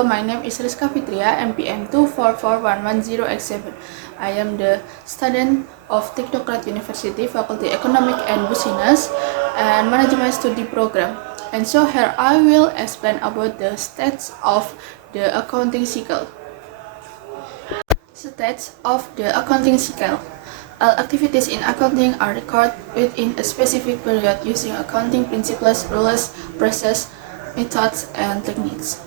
Hello, my name is Rizka Fitria, MPM 2441110X7. I am the student of Technocrat University, Faculty Economic and Business and Management Study Program. And so here I will explain about the stats of the accounting cycle. Stats of the accounting cycle. All activities in accounting are recorded within a specific period using accounting principles, rules, processes, methods, and techniques.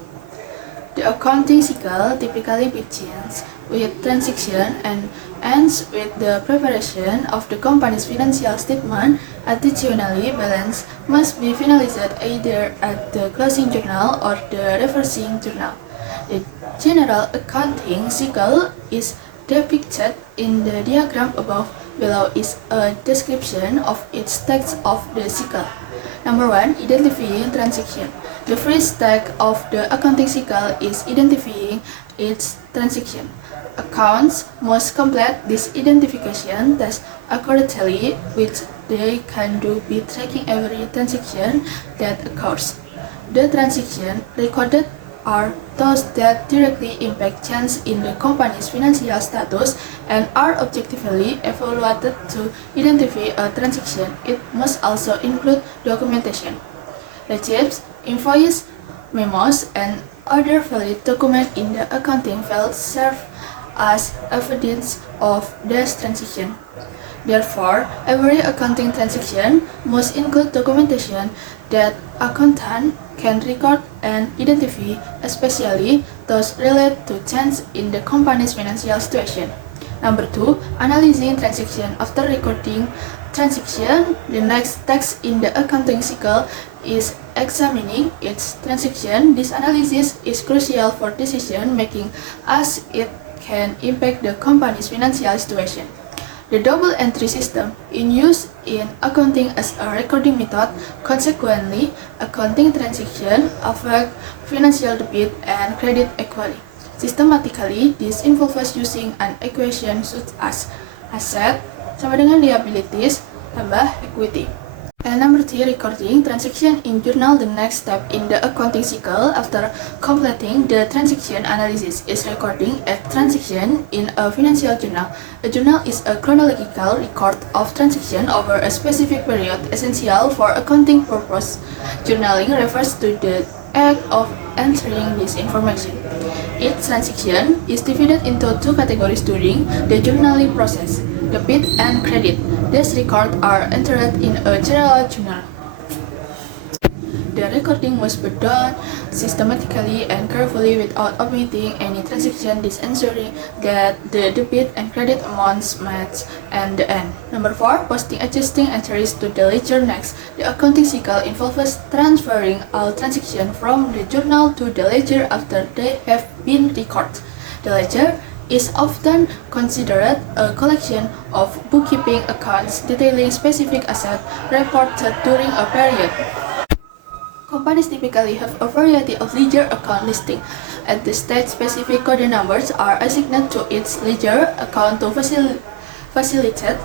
The accounting cycle typically begins with transaction and ends with the preparation of the company's financial statement. Additionally, balance must be finalized either at the closing journal or the reversing journal. The general accounting cycle is depicted in the diagram above. Below is a description of each stage of the cycle. Number 1. Identifying transaction. The first step of the accounting cycle is identifying its transaction. Accounts must complete this identification task accurately, which they can do by tracking every transaction that occurs. The transactions recorded are those that directly impact change in the company's financial status and are objectively evaluated. To identify a transaction, it must also include documentation. Receipts, invoices, memos, and other valid documents in the accounting file serve as evidence of this transaction. Therefore, every accounting transaction must include documentation that accountant can record and identify, especially those related to change in the company's financial situation. Number 2. Analyzing transaction. After recording transaction, the next task in the accounting cycle is examining its transaction. This analysis is crucial for decision making as it can impact the company's financial situation. The double entry system in use in accounting as a recording method. Consequently, accounting transactions affect financial debit and credit equally. Systematically, this involves using an equation such as asset sama dengan liabilities tambah equity. And number 3, recording transaction in journal. The next step in the accounting cycle after completing the transaction analysis is recording a transaction in a financial journal. A journal is a chronological record of transaction over a specific period, essential for accounting purpose. Journaling refers to the act of entering this information. Each transaction is divided into two categories during the journaling process: debit and credit. These records are entered in a general journal. The recording must be done systematically and carefully without omitting any transaction, thus ensuring that the debit and credit amounts match at the end. Number 4. Posting adjusting entries to the ledger. Next, the accounting cycle involves transferring all transactions from the journal to the ledger after they have been recorded. The ledger is often considered a collection of bookkeeping accounts detailing specific assets reported during a period. Companies typically have a variety of ledger account listings. At this stage, specific code numbers are assigned to each ledger account to facilitate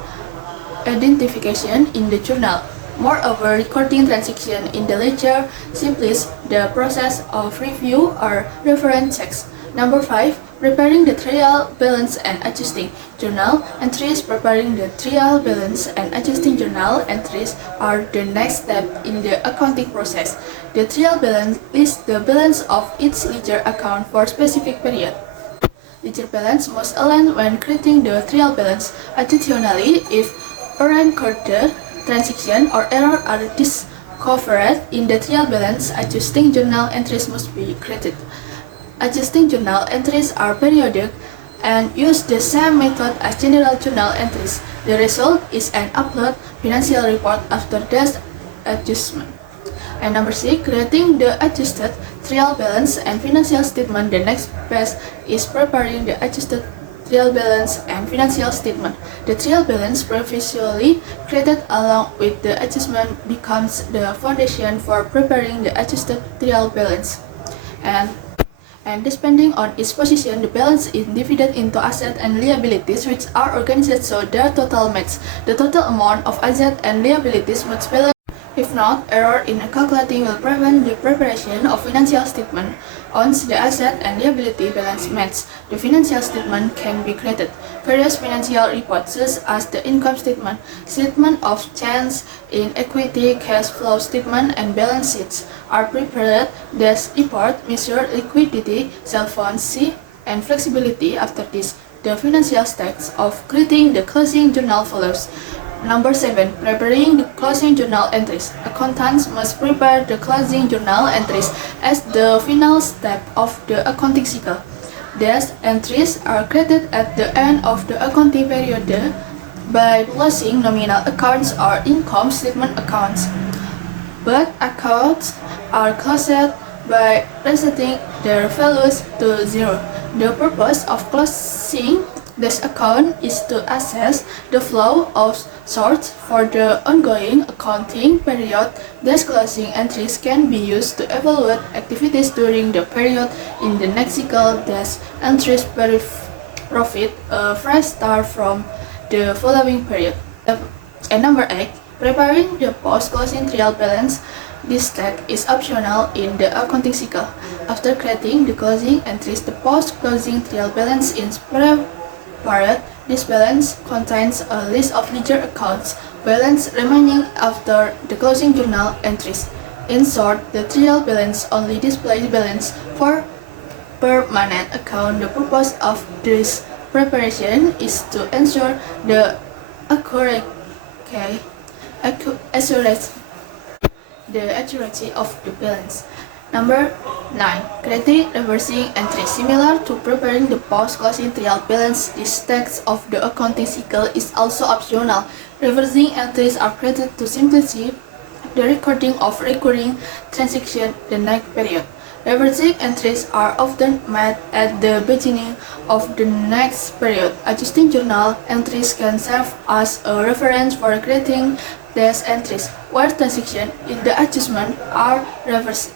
identification in the journal. Moreover, recording transactions in the ledger simplifies the process of review or reference checks. Number 5. Preparing the trial balance and adjusting journal entries. Preparing the trial balance and adjusting journal entries are the next step in the accounting process. The trial balance lists the balance of each ledger account for a specific period. Ledger balance must align when creating the trial balance. Additionally, if unrecorded transaction or error are discovered in the trial balance, adjusting journal entries must be created. Adjusting journal entries are periodic and use the same method as general journal entries. The result is an upload financial report after this adjustment. And number 6, creating the adjusted trial balance and financial statement. The next phase is preparing the adjusted trial balance and financial statement. The trial balance previously created along with the adjustment becomes the foundation for preparing the adjusted trial balance. And depending on its position, the balance is divided into assets and liabilities, which are organized so their total match. The total amount of assets and liabilities must balance If not, error in calculating will prevent the preparation of financial statement. Once the asset and liability balance match, the financial statement can be created. Various financial reports, such as the income statement, statement of change in equity, cash flow statement, and balance sheets, are prepared. These reports measure liquidity, solvency, and flexibility. After this, the financial steps of creating the closing journal follows. Number 7. Preparing the closing journal entries. Accountants must prepare the closing journal entries as the final step of the accounting cycle. These entries are created at the end of the accounting period by closing nominal accounts or income statement accounts. But accounts are closed by resetting their values to zero. The purpose of closing this account is to assess the flow of sorts for the ongoing accounting period. These closing entries can be used to evaluate activities during the period in the next cycle. These entries profit a fresh start from the following period. And number 8. Preparing the post-closing trial balance. This step is optional in the accounting cycle. After creating the closing entries, the post-closing trial balance is prepared. This balance contains a list of ledger accounts, balance remaining after the closing journal entries. In short, the trial balance only displays balance for permanent account. The purpose of this preparation is to ensure the accuracy of the balance. Number 9. Creating reversing entries. Similar to preparing the post-closing trial balance, this stage of the accounting cycle is also optional. Reversing entries are created to simplify the recording of recurring transactions the next period. Reversing entries are often made at the beginning of the next period. Adjusting journal entries can serve as a reference for creating these entries, where transactions in the adjustment are reversed.